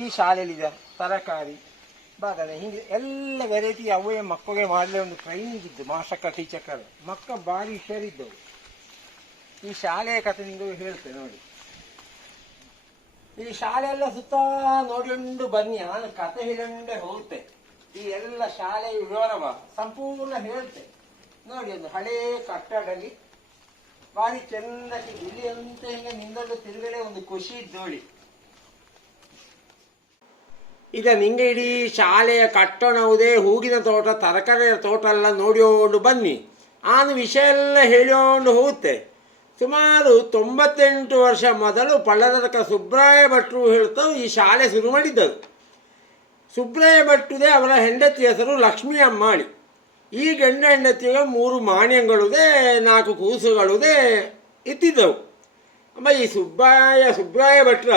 ಈ ಶಾಲೆಯಲ್ಲಿದೆ. ತರಕಾರಿ, ಬಾದಾಮಿ, ಹಿಂಗೆ ಎಲ್ಲ ವೆರೈಟಿ ಅವೇ ಮಕ್ಕಳಿಗೆ ಮಾಡಲೇ ಒಂದು ಟ್ರೈನಿಂಗ್ ಇದ್ದು ಮಾಸ್ಟರ್ ಟೀಚರ್ ಮಕ್ಕ ಭಾರಿ ಹುಷಾರಿದ್ದವು ಈ ಶಾಲೆಯ ಕಥೆ ನಿಮಗೆ ಹೇಳ್ತೇನೆ ನೋಡಿ. ಈ ಶಾಲೆ ಸುತ್ತ ನೋಡಿಕೊಂಡು ಬನ್ನಿ, ನಾನು ಕತೆ ಹೇಳಿಕೊಂಡೇ ಹೋಗುತ್ತೆ ಈ ಎಲ್ಲ ಶಾಲೆಯ ವಿವರವ ಸಂಪೂರ್ಣ ಹೇಳ್ತೆ. ನೋಡಿ ಒಂದು ಹಳೇ ಕಟ್ಟಡಲ್ಲಿ ಭಾರಿ ಚೆನ್ನಾಗಿ ಇಲ್ಲಿ ಅಂತ ಹಿಂಗೆ ನಿಂದೊಂದು ತಿರುಗಡೆ ಒಂದು ಖುಷಿ ಇದ್ದೋಳಿ. ಈಗ ನಿಂಗೆ ಇಡೀ ಶಾಲೆಯ ಕಟ್ಟಣವುದೇ ಹೂಗಿನ ತೋಟ, ತರಕಾರಿಯ ತೋಟ ಎಲ್ಲ ನೋಡಿಕೊಂಡು ಬನ್ನಿ. ಆನು ವಿಷಯ ಎಲ್ಲ ಹೇಳಿಕೊಂಡು ಹೋಗುತ್ತೆ. ಸುಮಾರು ತೊಂಬತ್ತೆಂಟು ವರ್ಷ ಮೊದಲು ಪಳ್ಳದಕ ಸುಬ್ರಾಯ ಭಟ್ರು ಹೇಳ್ತಾ ಈ ಶಾಲೆ ಶುರು ಮಾಡಿದ್ದರು ಸುಬ್ರಾಯ ಭಟ್ಟುದೇ ಅವರ ಹೆಂಡತಿ ಹೆಸರು ಲಕ್ಷ್ಮೀ ಅಮ್ಮಾಳಿ. ಈ ಗಂಡ ಹೆಂಡತಿಗೆ ಮೂರು ಮಾಣ್ಯಂಗಳುದೇ, ನಾಲ್ಕು ಕೂಸುಗಳುದೇ ಇದ್ದಿದ್ದವು. ಅಮ್ಮ, ಈ ಸುಬ್ಬಾಯ ಸುಬ್ರಾಯ ಭಟ್ರ,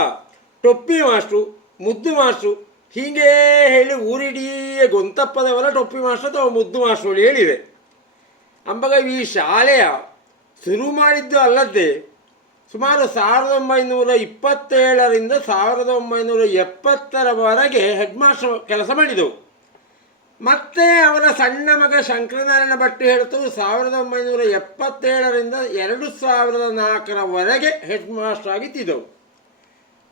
ಟೊಪ್ಪಿ ಮಾಸ್ಟ್ರು ಮುದ್ದು ಮಾಸ್ಟ್ರು ಹೀಗೆ ಹೇಳಿ ಊರಿಡೀ ಗೊಂತಪ್ಪದವರ ಟೊಪ್ಪಿ ಮಾಸ್ಟರ್ ಅಥವಾ ಮುದ್ದು ಮಾಸ್ಟರ್ ಹೇಳಿದೆ. ಅಂಬಾಗ ಈ ಶಾಲೆಯ ಶುರು ಮಾಡಿದ್ದು ಅಲ್ಲದೆ ಸುಮಾರು ಸಾವಿರದ ಒಂಬೈನೂರ ಇಪ್ಪತ್ತೇಳರಿಂದ ಸಾವಿರದ ಒಂಬೈನೂರ ಎಪ್ಪತ್ತರವರೆಗೆ ಹೆಡ್ ಮಾಸ್ಟರ್ ಕೆಲಸ ಮಾಡಿದವು. ಮತ್ತೆ ಅವರ ಸಣ್ಣ ಮಗ ಶಂಕರನಾರಾಯಣ ಭಟ್ ಹೇಳ್ತು ಸಾವಿರದ ಒಂಬೈನೂರ ಎಪ್ಪತ್ತೇಳರಿಂದ ಎರಡು ಸಾವಿರದ ನಾಲ್ಕರವರೆಗೆ ಹೆಡ್ ಮಾಸ್ಟರ್ ಆಗಿದ್ದಿದ್ದವು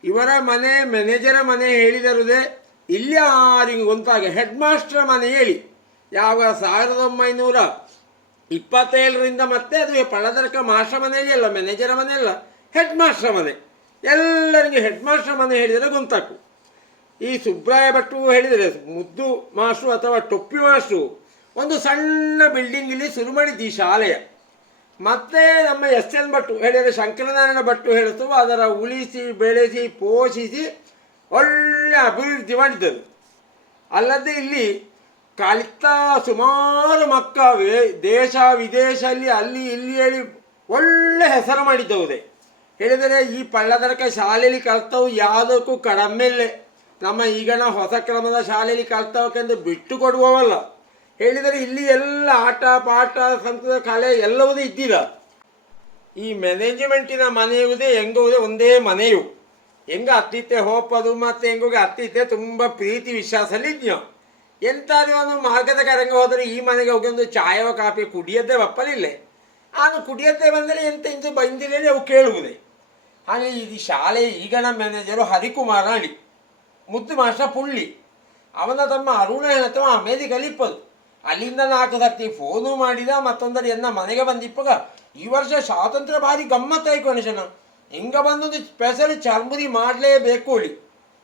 ಇವರ ಮನೆ ಮ್ಯಾನೇಜರ ಮನೆ ಹೇಳಿದರುದೇ ಇಲ್ಲಿ ಗೊಂತಾಗ ಹೆಡ್ ಮಾಸ್ಟರ್ ಮನೆ ಹೇಳಿ. ಯಾವ ಸಾವಿರದ ಒಂಬೈನೂರ ಇಪ್ಪತ್ತೇಳರಿಂದ ಮತ್ತೆ ಅದು ಪಳದರ್ಕ ಮಾಸ್ಟರ್ ಮನೆಯಲ್ಲಿ ಅಲ್ಲ ಮ್ಯಾನೇಜರ ಮನೆ ಅಲ್ಲ ಹೆಡ್ ಮಾಸ್ಟರ್ ಮನೆ. ಎಲ್ಲರಿಗೆ ಹೆಡ್ ಮಾಸ್ಟರ್ ಮನೆ ಹೇಳಿದರೆ ಗೊಂತಾಕು ಈ ಸುಬ್ರಾಯ ಭಟ್ಟು ಹೇಳಿದರೆ ಮುದ್ದು ಮಾಸ್ಟ್ರು ಅಥವಾ ಟೊಪ್ಪಿ ಮಾಸ್ಟ್ರು ಒಂದು ಸಣ್ಣ ಬಿಲ್ಡಿಂಗ್ ಇಲ್ಲಿ ಶುರು ಮಾಡಿದ್ದು ಈ ಶಾಲೆಯ. ಮತ್ತೆ ನಮ್ಮ ಎಸ್ ಎನ್ ಭಟ್ಟು ಹೇಳಿದರೆ ಶಂಕರನಾರಾಯಣ ಭಟ್ಟು ಹೇಳುತ್ತೋ ಅದರ ಉಳಿಸಿ, ಬೆಳೆಸಿ, ಪೋಷಿಸಿ ಒಳ್ಳೆ ಅಭಿವೃದ್ಧಿ ಮಾಡಿದ್ದರು ಅಲ್ಲದೆ ಇಲ್ಲಿ ಕಲಿತ ಸುಮಾರು ಮಕ್ಕ ದೇಶ ವಿದೇಶ ಅಲ್ಲಿ ಇಲ್ಲಿ ಹೇಳಿ ಒಳ್ಳೆ ಹೆಸರು ಮಾಡಿದ್ದವುದೇ ಹೇಳಿದರೆ ಈ ಪಳ್ಳದರಕ ಶಾಲೆಯಲ್ಲಿ ಕಲ್ತವು ಯಾವುದಕ್ಕೂ ಕಡಿಮೆಲ್ಲೇ ನಮ್ಮ ಈಗಣ ಹೊಸ ಕ್ರಮದ ಶಾಲೆಯಲ್ಲಿ ಕಲ್ತವಕ್ಕೆಂದು ಬಿಟ್ಟು ಕೊಡುವವಲ್ಲ. ಹೇಳಿದರೆ ಇಲ್ಲಿ ಎಲ್ಲ ಆಟ, ಪಾಠ, ಸಂಸ್ಕೃತ, ಕಲೆ ಎಲ್ಲವೂ ಇದ್ದಿಲ್ಲ. ಈ ಮ್ಯಾನೇಜ್ಮೆಂಟಿನ ಮನೆಯುವುದೇ, ಹೆಂಗುವುದೇ ಒಂದೇ ಮನೆಯು. ಹೆಂಗ ಅತ್ತಿತ್ತೆ ಹೋಪದು ಮತ್ತೆ ಹೆಂಗೋಗೆ ಅತ್ತಿತ್ತೆ ತುಂಬ ಪ್ರೀತಿ ವಿಶ್ವಾಸಲ್ಲಿ ಇದ್ಯೋ. ಎಂತಾದ್ರೂ ಒಂದು ಮಾರ್ಗದ ಕರಂಗ ಹೋದರೆ ಈ ಮನೆಗೆ ಹೋಗಿ ಒಂದು ಚಾಯವ ಕಾಫಿ ಕುಡಿಯದ್ದೇ ಒಪ್ಪಲಿಲ್ಲೇ. ನಾನು ಕುಡಿಯದ್ದೇ ಬಂದರೆ ಎಂತ ಇಂದು ಬಂದಿರಲಿ ಅವು ಕೇಳುವುದೇ. ಹಾಗೆ ಇದು ಶಾಲೆ ಈಗನ ಮ್ಯಾನೇಜರು ಹರಿಕುಮಾರ ಅಳಿ ಮುದ್ದು ಮಾಸ್ಟರ್ ಪುಳ್ಳಿ. ಅವನ ತಮ್ಮ ಅರುಣ ಹೇಳ್ತವ ಅಮೇರಿಕಲ್ಲಿ ಇಪ್ಪದು. ಅಲ್ಲಿಂದ ನಾಲ್ಕು ಸರ್ತಿ ಫೋನು ಮಾಡಿದ ಮತ್ತೊಂದರೆ ಎನ್ನ ಮನೆಗೆ ಬಂದಿಪ್ಪಗ, ಈ ವರ್ಷ ಸ್ವಾತಂತ್ರ್ಯ ಭಾರಿ ಗಮ್ಮತ್ತಾಯ್ತು ಗಣೇಶನ. ಹಿಂಗ ಬಂದೊಂದು ಸ್ಪೆಷಲ್ ಚರ್ಮುರಿ ಮಾಡಲೇಬೇಕು ಹೇಳಿ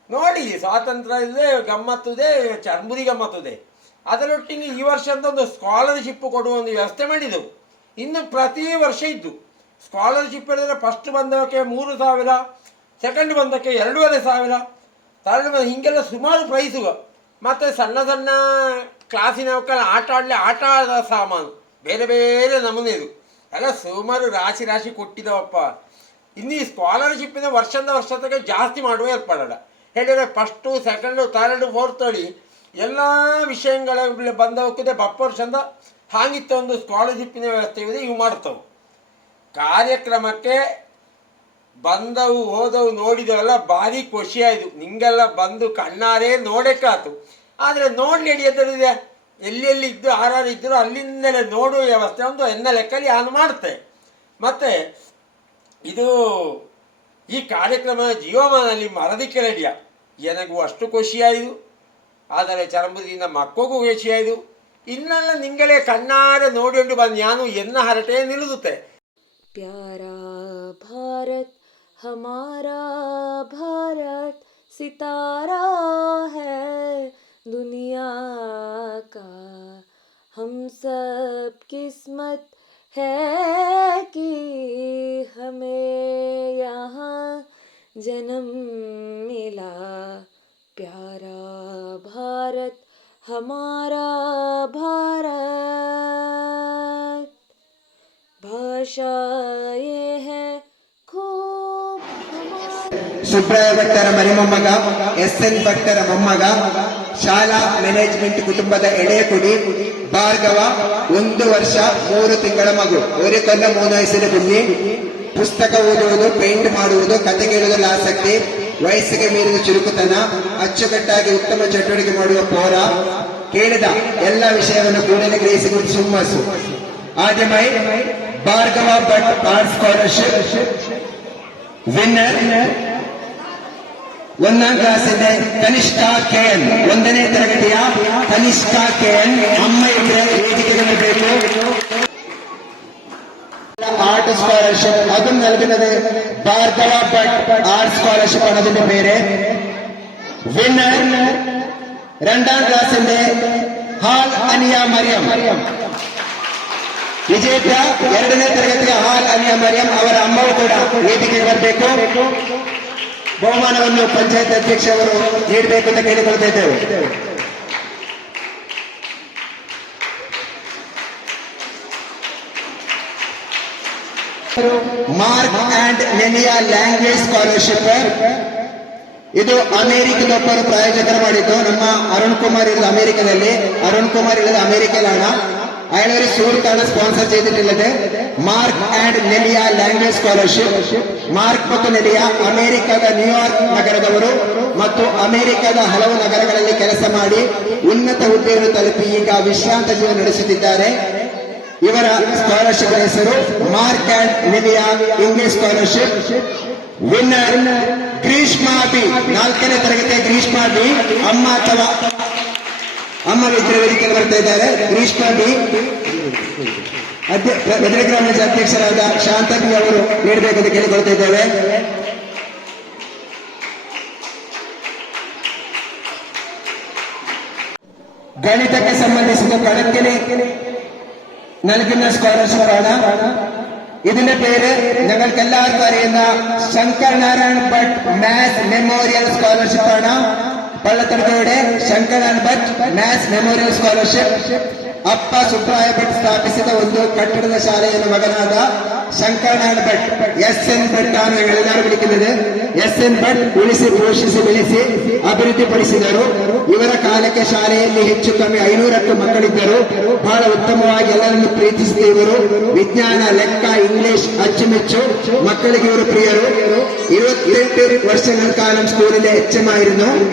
ನೋಡಿ, ಸ್ವಾತಂತ್ರ್ಯ ಇದೆ ಗಮ್ಮತ್ತುದೆ ಚರ್ಮುರಿ ಗಮ್ಮತ್ತುದೆ. ಅದರೊಟ್ಟಿಗೆ ಈ ವರ್ಷ ಅಂತ ಒಂದು ಸ್ಕಾಲರ್ಶಿಪ್ ಕೊಡುವ ಒಂದು ವ್ಯವಸ್ಥೆ ಮಾಡಿದೆವು. ಇನ್ನು ಪ್ರತಿ ವರ್ಷ ಇದ್ದು ಸ್ಕಾಲರ್ಶಿಪ್ ಹೇಳಿದರೆ ಫಸ್ಟ್ ಬಂದವಕ್ಕೆ ಮೂರು ಸಾವಿರ ಸೆಕೆಂಡ್ ಬಂದಕ್ಕೆ ಎರಡೂವರೆ ಸಾವಿರ ತರ್ಡ್ ಬಂದ ಹೀಗೆಲ್ಲ ಸುಮಾರು ಪ್ರೈಸು ಮತ್ತು ಸಣ್ಣ ಸಣ್ಣ ಕ್ಲಾಸಿನ ಮಕ್ಕಳು ಆಟ ಆಡಲಿ ಆಟ ಸಾಮಾನು, ಬೇರೆ ಬೇರೆ ನಮೂನೆ ಇದು ಎಲ್ಲ ಸುಮಾರು ರಾಶಿ ರಾಶಿ ಕೊಟ್ಟಿದ್ದವಪ್ಪ ಇನ್ನು ಈ ಸ್ಕಾಲರ್ಶಿಪ್ಪಿನ ವರ್ಷದಿಂದ ವರ್ಷದಕ್ಕೆ ಜಾಸ್ತಿ ಮಾಡುವ ಏರ್ಪಾಡಲ್ಲ. ಹೇಳಿದರೆ ಫಸ್ಟು ಸೆಕೆಂಡು ಥರ್ಡು ಫೋರ್ತ್ ಹೇಳಿ ಎಲ್ಲ ವಿಷಯಗಳ ಬಂದವಕ್ಕದೆ ಬಪ್ಪ ವರ್ಷದ ಹಾಗಿತ್ತ ಒಂದು ಸ್ಕಾಲರ್ಶಿಪ್ಪಿನ ವ್ಯವಸ್ಥೆ ಇದೆ ಇವು ಮಾಡ್ತವೆ. ಕಾರ್ಯಕ್ರಮಕ್ಕೆ ಬಂದವು, ಹೋದವು, ನೋಡಿದವೆಲ್ಲ ಭಾರಿ ಖುಷಿ ಆಯಿತು. ನಿಂಗೆಲ್ಲ ಬಂದು ಕಣ್ಣಾರೇ ನೋಡೋಕ್ಕಾತು ಆದರೆ ನೋಡ್ಲಿ ಹಿಡಿಯದಿದೆ ಎಲ್ಲೆಲ್ಲಿ ಇದ್ದು ಆರಾರು ಇದ್ದರೂ ಅಲ್ಲಿಂದಲೇ ನೋಡುವ ವ್ಯವಸ್ಥೆ ಒಂದು ಎನ್ನ ಲೆಕ್ಕಲ್ಲಿ ನಾನು ಮಾಡ್ತೆ? ಮತ್ತು ಇದು ಈ ಕಾರ್ಯಕ್ರಮ ಜೀವಮಾನದಲ್ಲಿ ಮರದಕ್ಕೆ ರೆಡಿಯ ನನಗೂ ಅಷ್ಟು ಖುಷಿಯಾಯಿತು ಆದರೆ ಚರಂಬುದಿಂದ ಮಕ್ಕಳಿಗೂ ಖುಷಿಯಾಯಿತು ಇನ್ನೆಲ್ಲ ನಿಂಗಳೇ ಕಣ್ಣಾರೆ ನೋಡಿಕೊಂಡು ಬಂದು ನಾನು ಎನ್ನ ಹರಟೆ ನಿಲ್ಲುತ್ತೆ ಪ್ಯಾರಾ ಭಾರತ್, ಹಮಾರಾ ಭಾರತ್, ಸಿತಾರಾ ಹೈ ದುನಿಯಾ ಕಾ ಹಮ್ ಸಬ್ ಕಿಸ್ಮತ್ ಹೈ जन्म मिला प्यारा भारत हमारा भारत भाषा ये है खूब हमारी ಸುಬ್ರಾಯ ಭಟ್ಟರ ಮರಿಮೊಮ್ಮಗ ಎಸ್ ಎನ್ ಭಟ್ಟರ ಮೊಮ್ಮಗ ಶಾಲಾ ಮ್ಯಾನೇಜ್ಮೆಂಟ್ ಕುಟುಂಬದ ಎಳೆಯ ಕುಡಿ ಭಾರ್ಗವ ಒಂದು ವರ್ಷ ಮೂರು ತಿಂಗಳ ಮಗು ಅವರಿಗೆಲ್ಲ ಮೂರು ವಯಸ್ಸಿನ ಕುಲ್ಲಿ ಪುಸ್ತಕ ಓದುವುದು, ಪೇಂಟ್ ಮಾಡುವುದು, ಕತೆ ಕೇಳುವುದರಲ್ಲಿ ಆಸಕ್ತಿ, ವಯಸ್ಸಿಗೆ ಮೀರಿದ ಚುರುಕುತನ, ಅಚ್ಚುಕಟ್ಟಾಗಿ ಉತ್ತಮ ಚಟುವಟಿಕೆ ಮಾಡುವ ಪೋರ, ಕೇಳಿದ ಎಲ್ಲ ವಿಷಯವನ್ನು ಕೂಡಲೇ ಗ್ರಹಿಸಿಕೊಂಡು ಸುಮ್ಮಸು. ಆದ್ಯಮೈ Bhargava Bhat art scholarship. Winner, ಒಂದನೇ ಇದೆ, ಕನಿಷ್ಠ ಕೆ ಎನ್ ಒಂದನೇ ತರಗತಿಯ ಕನಿಷ್ಠ ಕೆ ಎನ್ ಅಮ್ಮ ಇದ್ರೆ ವೇದಿಕೆಗೆ ആർട്ട് സ്കോളർഷിപ്പ് അതും നൽകുന്നത് ഭാർഗവ ഭട്ട് ആർട്ട് സ്കോളർഷിപ്പ് ആണ് അതിന്റെ പേര് വിന്നർ രണ്ടാം ക്ലാസിന്റെ ഹാൽ അനിയ മറിയം ವಿಜೇತ ಎರಡನೇ ತರಗತಿಯ ಹಾಲ್ ಅನಿಯ ಮರಿಯಂ ಅವರ ಅಮ್ಮವು ಕೂಡ ವೇದಿಕೆಗೆ ಬರಬೇಕು ಬಹುಮಾನವನ್ನು ಪಂಚಾಯತ್ ಅಧ್ಯಕ್ಷ ಅವರು ನೀಡಬೇಕು ಅಂತ ಕೇಳಿಕೊಳ್ತಾ ಇದ್ದೇವೆ ಮಾರ್ಕ್ ಅಂಡ್ ನೆನೆಯ ಲ್ಯಾಂಗ್ವೇಜ್ ಸ್ಕಾಲರ್ಶಿಪ್ ಇದು ಅಮೆರಿಕದೊಬ್ಬರು ಪ್ರಾಯೋಜಕರು ಮಾಡಿದ್ದು. ನಮ್ಮ ಅರುಣ್ ಕುಮಾರ್ ಇರೋದು ಅಮೆರಿಕದಲ್ಲಿ. ಅರುಣ್ ಕುಮಾರ್ ಇರೋದು ಲಾಣ ಹಣ ಅಯಳವರಿ ಸೂರ್ತಾಣ ಸ್ಪಾನ್ಸರ್ ചെയ്തിട്ടുള്ളത് Mark and ನೆಲಿಯಾ language scholarship. Mark ಮತ್ತು ನೆಲಿಯಾ ಅಮೆರಿಕದ ನ್ಯೂಯಾರ್ಕ್ ನಗರದವರು ಮತ್ತು ಅಮೆರಿಕದ ಹಲವು ನಗರಗಳಲ್ಲಿ ಕೆಲಸ ಮಾಡಿ ಉನ್ನತ ಹುದ್ದೆಯನ್ನು ತಲುಪಿ ಈಗ ವಿಶ್ರಾಂತ ಜೀವನ ನಡೆಸುತ್ತಿದ್ದಾರೆ. ಇವರ ಸ್ಕಾಲರ್ಶಿಪ್ ಹೆಸರು Mark and Lilia English scholarship winner Greeshma B ನಾಲ್ಕನೇ ತರಗತಿಯ ಗ್ರೀಷ್ಮಾ ಬಿ ಅಮ್ಮ ಅಥವಾ ಅಮ್ಮ ಮಿತ್ರ ವೇದಿಕೆ ಬರ್ತಾ ಇದ್ದಾರೆ. ಗ್ರೀಷ್ಮಾ ಬಿ ಬೆದರಿ ಗ್ರಾಮದ ಅಧ್ಯಕ್ಷರಾದ ಶಾಂತಬಿ ಅವರು ನೀಡಬೇಕೆಂದು ಕೇಳಿಕೊಳ್ತಾ ಇದ್ದೇವೆ. ಗಣಿತಕ್ಕೆ ಸಂಬಂಧಿಸಿದ ಕಣಕ್ಕೆ നൽകുന്ന സ്കോളർഷിപ്പാണ്. ഇതിന്റെ പേര് ഞങ്ങൾക്ക് എല്ലാവർക്കും അറിയുന്ന ശങ്കർ നാരായൺ ഭട്ട് മാത്സ് മെമ്മോറിയൽ സ്കോളർഷിപ്പാണ്. പള്ളത്തടുക്കയുടെ Shankar Narayan Bhat maths memorial scholarship. ಅಪ್ಪ ಸುಬ್ರಾಯ ಭಟ್ ಸ್ಥಾಪಿಸಿದ ಒಂದು ಕಟ್ಟಡದ ಶಾಲೆಯನ್ನು ಮಗನಾದ ಶಂಕರನಾರಾಯಣ ಭಟ್ ಎಸ್ ಎನ್ ಭಟ್ ನಾನು ಎಲ್ಲರೂ ಬಿಡುತ್ತದೆ ಎಸ್ ಎನ್ ಭಟ್ ಉಳಿಸಿ ಪೋಷಿಸಿ ಬೆಳೆಸಿ ಅಭಿವೃದ್ಧಿಪಡಿಸಿದರು. ಇವರ ಕಾಲಕ್ಕೆ ಶಾಲೆಯಲ್ಲಿ ಹೆಚ್ಚು ಕಮ್ಮಿ ಐನೂರಕ್ಕೂ ಮಕ್ಕಳಿದ್ದರು. ಬಹಳ ಉತ್ತಮವಾಗಿ ಎಲ್ಲರನ್ನು ಪ್ರೀತಿಸಿದ ಇವರು. ವಿಜ್ಞಾನ, ಲೆಕ್ಕ, ಇಂಗ್ಲಿಷ್ ಅಚ್ಚುಮೆಚ್ಚು ಮಕ್ಕಳಿಗೆ ಇವರು ಪ್ರಿಯರು. ಇವತ್ತೆಂಟು ವರ್ಷಗಳ ಕಾಲ ಸ್ಕೂಲಿನ എച്ച് എം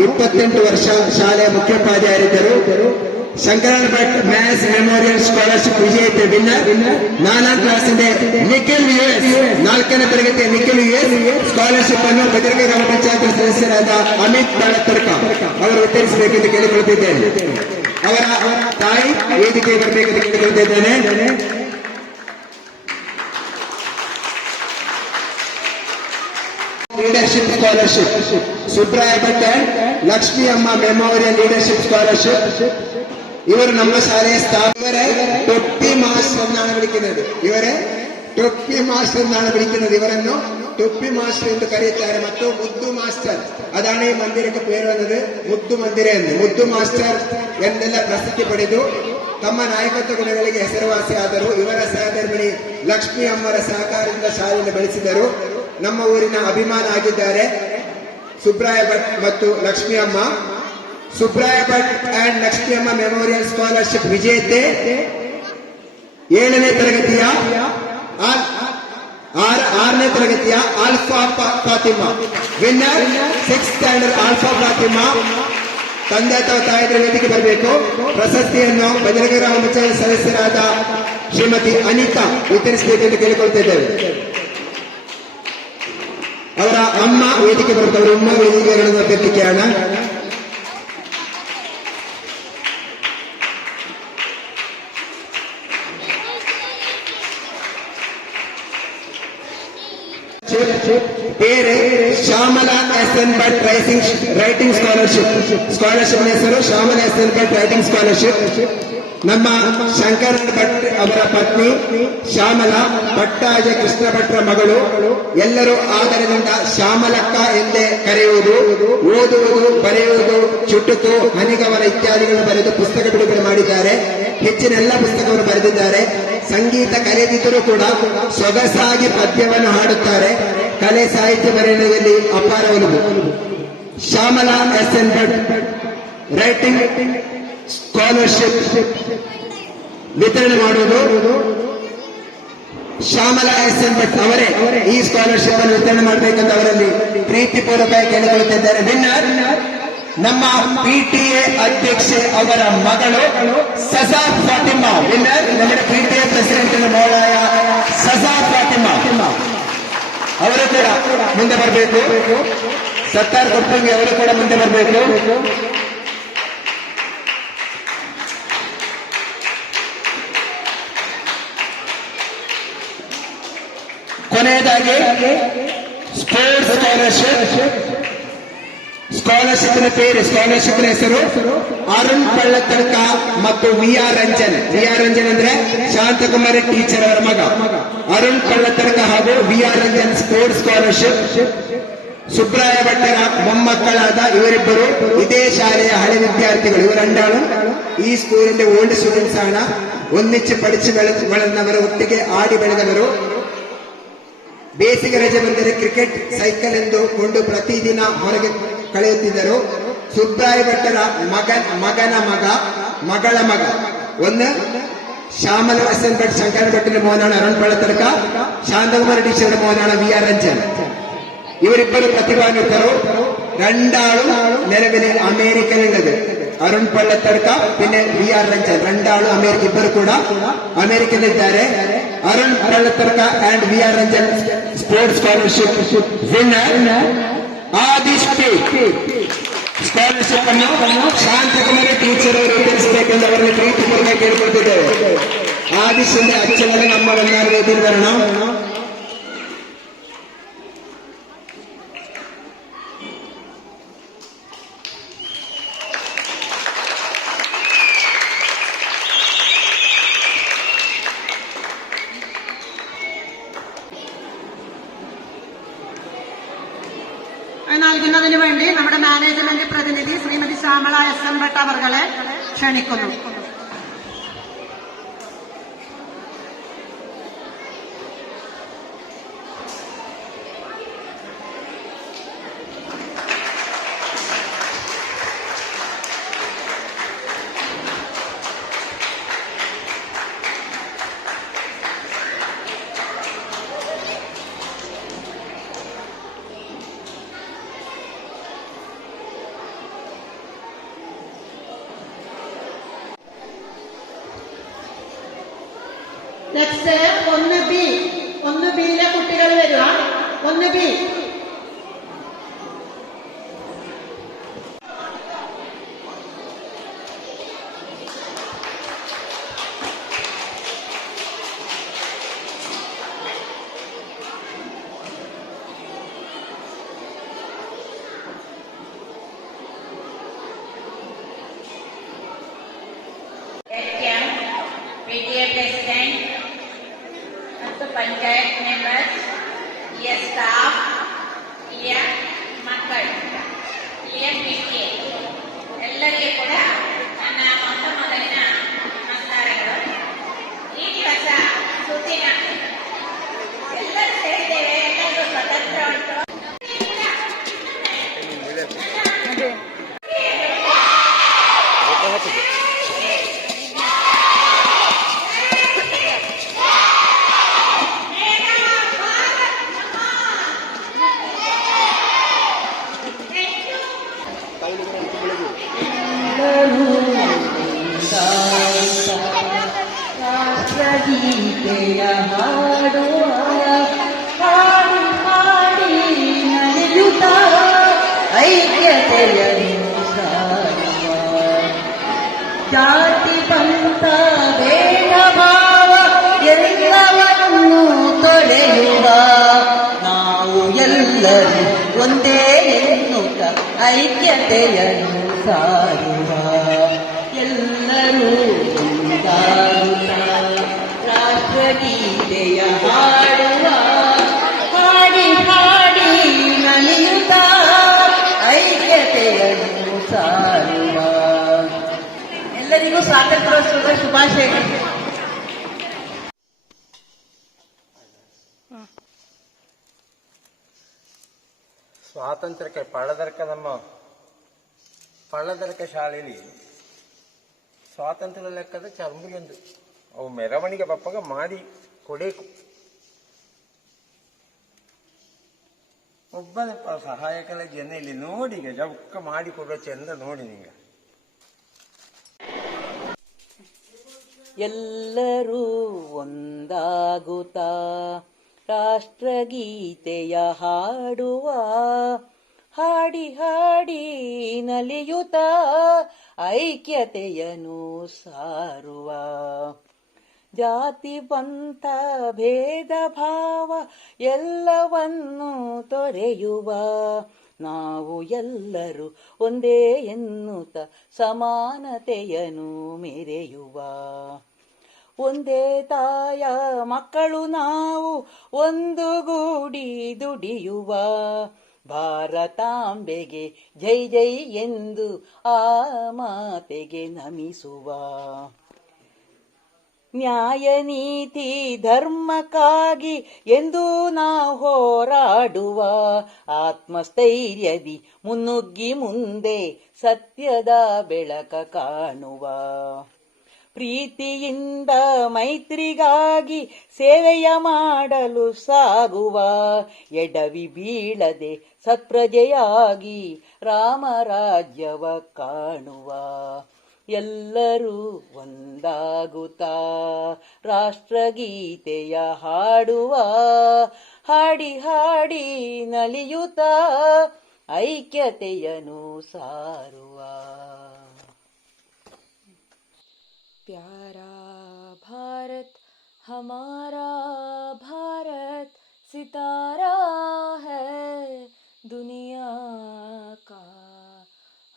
ಇಪ್ಪತ್ತೆಂಟು ವರ್ಷ ಶಾಲೆಯ ശാല Shankaran Bhat maths memorial scholarship ವಿಜೇತ ವಿನ್ನರ್. ನಾಲ್ಕನೇ ಕ್ಲಾಸಿಂದ ನಿಖಿಲ್ ಯು ಎಸ್. ನಾಲ್ಕನೇ ತರಗತಿಯ ನಿಖಿಲ್ ಯು ಎಸ್. ಸ್ಕಾಲರ್ಶಿಪ್ ಅನ್ನು ಬೆದರಿಕೆ ಗ್ರಾಮ ಪಂಚಾಯತ್ ಸದಸ್ಯರಾದ ಅಮಿತ್ ಬಾಳತರ್ಕ ಅವರು ವಿತರಿಸಬೇಕೆಂದು ಕೇಳಿಕೊಳ್ಳುತ್ತಿದ್ದೇನೆ. ಅವರ ತಾಯಿ ವೇದಿಕೆಗೆ ಬರಬೇಕೆಂದು ಕೇಳಿಕೊಳ್ಳುತ್ತಿದ್ದೇನೆ. ಲೀಡರ್ಶಿಪ್ ಸ್ಕಾಲರ್ಶಿಪ್ ಸುಬ್ರಾಯ ಭಟ್, ಲಕ್ಷ್ಮಿ ಅಮ್ಮ ಮೆಮೋರಿಯಲ್ ಲೀಡರ್ಶಿಪ್ ಸ್ಕಾಲರ್ಶಿಪ್ ಇವರು ನಮ್ಮ ಶಾಲೆಯ സ്ഥാപകരെ ಟೊಪ್ಪಿ ಮಾಸ್ಟರ್ ನಾಳೆ വിളിക്കുന്നത് ಇವರೇ? ಟೊಪ್ಪಿ ಮಾಸ್ಟರ್ ನಾಳೆ വിളിക്കുന്നത് ಇವರನ್ನು ಟೊಪ್ಪಿ ಮಾಸ್ಟರ್ ಎಂದು ಕರೆಯುತ್ತಾರೆ. ಮತ್ತು ಮುದ್ದು ಮಾಸ್ಟರ್. ಅದಾನೇ ಮಂದಿರಕ್ಕೆ മന്ദിരಕ್ಕೆ പേര് ಮುದ್ದು ಮಂದಿರ ಎಂದು. ಮುದ್ದು ಮಾಸ್ಟರ್ ಎಂದೆಲ್ಲ ಪ್ರಸಿದ್ಧಿ ಪಡೆದು ತಮ್ಮ ನಾಯಕತ್ವ ಗುಣಗಳಿಗೆ ಹೆಸರುವಾಸಿ ಆದರು. ಇವರ ಸಹಧರ್ಮಿಣಿ ಲಕ್ಷ್ಮಿ ಅಮ್ಮರ ಸಹಕಾರದಿಂದ ಶಾಲೆಯನ್ನು ಬೆಳೆಸಿದರು. ನಮ್ಮ ಊರಿನ ಅಭಿಮಾನ ಆಗಿದ್ದಾರೆ ಸುಬ್ರಾಯ ಭಟ್ ಮತ್ತು ಲಕ್ಷ್ಮಿ ಅಮ್ಮ. Subraya Bhat and Lakshmiyamma memorial scholarship ವಿಜೇತೆ. ಏಳನೇ ತರಗತಿಯ ಆರನೇ ತರಗತಿಯ Alfa Fathima winner six standard Alfa Fathima ತಂದೆ ಅಥವಾ ತಾಯಿಯ ವೇದಿಕೆ ಬರಬೇಕು. ಪ್ರಶಸ್ತಿಯನ್ನು ಗ್ರಾಮ ಪಂಚಾಯತ್ ಸದಸ್ಯರಾದ ಶ್ರೀಮತಿ ಅನಿತಾ ವಿತರಿಸಬೇಕೆಂದು ಕೇಳಿಕೊಳ್ತಿದ್ದೇವೆ ಅವರ ಅಮ್ಮ ವೇದಿಕೆ ಬರುತ್ತವರು ಅಮ್ಮ ವೇದಿಕೆಗಳನ್ನು ಅಭ್ಯರ್ಥಿಕೆയാണ് Shyamala S N Bhat rising writing scholarship scholarship ಹೆಸರು Shyamala S N Bhat writing scholarship ನಮ್ಮ ಶಂಕರ ಭಟ್ ಅವರ ಪತ್ನಿ ಶ್ಯಾಮಲ ಭಟ್ಟಾಜ ಕೃಷ್ಣ ಭಟ್ರ ಮಗಳು. ಎಲ್ಲರೂ ಆಧಾರದಿಂದ ಶ್ಯಾಮಲಕ್ಕ ಎಂದೇ ಕರೆಯುವುದು, ಓದುವುದು, ಬರೆಯುವುದು, ಚುಟುಕು ಹನಿಗವರ ಇತ್ಯಾದಿಗಳನ್ನು ಬರೆದು ಪುಸ್ತಕ ಬಿಡುಗಡೆ ಮಾಡಿದ್ದಾರೆ. ಹೆಚ್ಚಿನ ಎಲ್ಲ ಪುಸ್ತಕವನ್ನು ಬರೆದಿದ್ದಾರೆ. ಸಂಗೀತ ಕರೆದಿದ್ದರೂ ಕೂಡ ಸೊಗಸಾಗಿ ಪದ್ಯವನ್ನು ಹಾಡುತ್ತಾರೆ. ಕಲೆ ಸಾಹಿತ್ಯ ಬರೆಯುವುದರಲ್ಲಿ ಅಪಾರ Shyamala S N Bhat writing, scholarship, ವಿತರಣೆ ಮಾಡುವುದು. ಶ್ಯಾಮಲಾ ಎಸ್ ಎನ್ ಭಟ್ ಅವರೇ ಈ ಸ್ಕಾಲರ್ಶಿಪ್ ಅನ್ನು ವಿತರಣೆ ಮಾಡಬೇಕೆಂದು ಅವರಲ್ಲಿ ಪ್ರೀತಿಪೂರ್ವಕ ಕೇಳಿಕೊಳ್ಳುತ್ತಿದ್ದಾರೆ. ವಿನ್ನರ್, ನಮ್ಮ ಪಿಟಿಎ ಅಧ್ಯಕ್ಷೆ ಅವರ ಮಗಳು ಸಜಾ ಫಾತಿಮಾ. ವಿನ್ನರ್ ನಮ್ಮ ಪಿಟಿಎ ಪ್ರೆಸಿಡೆಂಟ್ ಮೋಳಾಯ ಸಜಾ ಫಾತಿಮಾ. ಅವರು ಕೂಡ ಮುಂದೆ ಬರಬೇಕು. ಸತ್ತಾರ್ ಕೊಟ್ಟಂಗೆ ಅವರು ಕೂಡ ಮುಂದೆ ಬರಬೇಕು. ಕೊನೆಯದಾಗಿ ಸ್ಪೋರ್ಟ್ಸ್ ಸ್ಕಾಲರ್ಶಿಪ್ ಸ್ಕಾಲರ್ಶಿಪ್ನ ಪೇರು ನ ಹೆಸರು ಅರುಣ್ ಪಳ್ಳತರ್ಕ ಮತ್ತು V R Ranjan. V R Ranjan ಅಂದ್ರೆ ಶಾಂತಕುಮಾರಿ ಟೀಚರ್ ಅವರ ಮಗ. ಅರುಣ್ ಪಳ್ಳತರ್ಕ ಹಾಗೂ V R Ranjan sports scholarship. Subraya ಭಟ್ಟರ ಮೊಮ್ಮಕ್ಕಳಾದ ಇವರಿಬ್ಬರು ಇದೇ ಶಾಲೆಯ ಹಳೆ ವಿದ್ಯಾರ್ಥಿಗಳು. ಇವರು ಅಂಡಾಳು. ಈ ಸ್ಕೂಲಿന്റെ ಓಲ್ಡ್ ಸ್ಟೂಡೆಂಟ್ಸ್ ആണ് ഒന്നിച്ച് ಪಡಿಸಿ ಬೆಳೆದವರ, ಒಟ್ಟಿಗೆ ಆಡಿ ಬೆಳೆದವರು. ಬೇಸಿಗೆ ರಜೆ ಬಂದರೆ ಕ್ರಿಕೆಟ್ ಸೈಕಲ್ ಎಂದು ಕೊಂಡು ಪ್ರತಿದಿನ ಹೊರಗೆ ಕಳೆಯುತ್ತಿದ್ದರು ಸುಬ್ರಾಯ ಭಟ್ಟರ ಮಗನ್ ಮಗನ ಮಗ ಮಗಳ ಮಗ ഒന്ന് ശ്യാമല എസ് എൻ ഭട്ട് ശങ്കരൻ ഭട്ടിന്റെ മോനാണ് അരുൺ പള്ളത്തർക്ക ശാന്തകുമാരി ടീച്ചറുടെ മോനാണ് വി ആർ രഞ്ജൻ ಇವರಿಬ್ಬರು ಪ್ರತಿಭಾನ್ವಿತರು രണ്ടാളും നിലവിലെ അമേരിക്കയിലുള്ളത് ಅರುಣ್ ಪಳ್ಳತ್ತಡ್ಕ പിന്നെ ವಿ ಆರ್ ರಂಜನ್ രണ്ടാളും ಅಮೆರಿಕ ಇಬ್ಬರು ಕೂಡ ಅಮೆರಿಕದಲ್ಲಿದ್ದಾರೆ Arun Pallathadka and V R Ranjan sports scholarship winner Adish P scholarship ಅನ್ನು ಶಾಂತಕುಮಾರಿ ಟೀಚರ್ ಅವರು ತಿಳಿಸಬೇಕೆಂದು ಅವರಲ್ಲಿ ಪ್ರೀತಿಪೂರ್ವಕ ಕೇಳಿಕೊಳ್ತಿದ್ದೇವೆ ಆದಿಶ್ ಅಂದ್ರೆ ಅಚ್ಚನಲ್ಲಿ ನಮ್ಮ ವನ್ನಾರ ವೇದಿയിൽ എസ് എൻ ഭട്ട് അവർകളെ ക്ഷണിക്കുന്നു उनमें भी ಒಂದೇ ಎನ್ನುತ್ತ ಐಕ್ಯತೆಯನ್ನು ಸಾರುವ ಎಲ್ಲರಿಗೂ ಸ್ವಾತಂತ್ರ್ಯೋತ್ಸವದ ಶುಭಾಶಯಗಳು. ಸ್ವಾತಂತ್ರ್ಯಕ್ಕೆ ಪಳ್ಳದರ್ಕ ನಮ್ಮ ಪಳ್ಳದರ್ಕ ಶಾಲೆಯಲ್ಲಿ ಸ್ವಾತಂತ್ರ್ಯದ ಲೆಕ್ಕದ ಚರ್ಮುಲೊಂದು ಅವು ಮೆರವಣಿಗೆ ಬಪ್ಪಗ ಮಾಡಿ ಕೊಡಬೇಕು ಒಬ್ಬನ ಸಹಾಯಕರ ಜನ ಇಲ್ಲಿ ನೋಡಿ ಈಗ ಮಾಡಿ ಕೊಡೋ ಚಂದ ನೋಡಿ ನಿಂಗೆ. ಎಲ್ಲರೂ ಒಂದಾಗುತ್ತಾ? ರಾಷ್ಟ್ರಗೀತೆಯ ಹಾಡುವ ಹಾಡಿ ಹಾಡಿ ನಲಿಯುತ್ತ? ಐಕ್ಯತೆಯನ್ನು ಸಾರುವ ಜಾತಿ ಪಂಥ ಭೇದ ಭಾವ ಎಲ್ಲವನ್ನು ತೊರೆಯುವ ನಾವು ಎಲ್ಲರೂ ಒಂದೇ ಎನ್ನುತ್ತ ಸಮಾನತೆಯನ್ನು ಮೆರೆಯುವ. ಒಂದೇ ತಾಯ ಮಕ್ಕಳು ನಾವು ಒಂದುಗೂಡಿ ದುಡಿಯುವ. ಭಾರತಾಂಬೆಗೆ ಜೈ ಜೈ ಎಂದು ಆ ಮಾತೆಗೆ ನಮಿಸುವ. ನ್ಯಾಯ ನೀತಿ ಧರ್ಮಕ್ಕಾಗಿ ಎಂದು ನಾ ಹೋರಾಡುವ ಆತ್ಮಸ್ಥೈರ್ಯದಿ ಮುನ್ನುಗ್ಗಿ ಮುಂದೆ ಸತ್ಯದ ಬೆಳಕ ಕಾಣುವ. ಪ್ರೀತಿಯಿಂದ ಮೈತ್ರಿಗಾಗಿ ಸೇವೆಯ ಮಾಡಲು ಸಾಗುವ. ಎಡವಿ ಬೀಳದೆ ಸತ್ಪ್ರಜೆಯಾಗಿ ರಾಮರಾಜ್ಯವ ಕಾಣುವ. ಎಲ್ಲರೂ ಒಂದಾಗುತ್ತಾ? ರಾಷ್ಟ್ರಗೀತೆಯ ಹಾಡುವ ಹಾಡಿ ಹಾಡಿ ನಲಿಯುತ್ತ? ಐಕ್ಯತೆಯನ್ನು ಸಾರುವ ಪ್ಯಾರಾ ಭಾರತ್, ಹಮಾರಾ ಭಾರತ್, ಸಿತಾರಾ ಹುನಿಯಾ ದುನಿಯಾ ಕಾ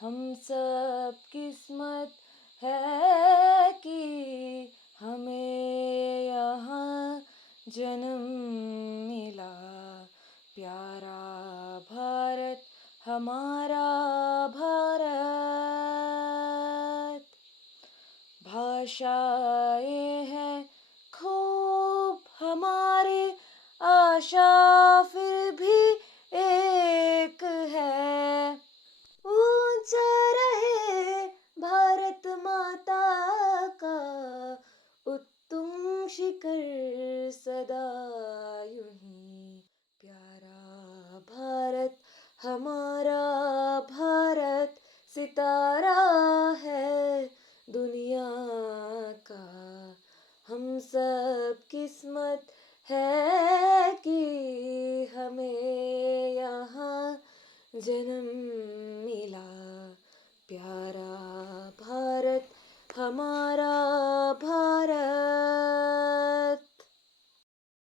हम सब किस्मत है कि हमें यहाँ जन्म मिला। प्यारा भारत हमारा भारत। भाषाएँ सदा ही प्यारा भारत, हमारा भारत सितारा है दुनिया का। हम सब किस्मत है कि हमें यहाँ जन्म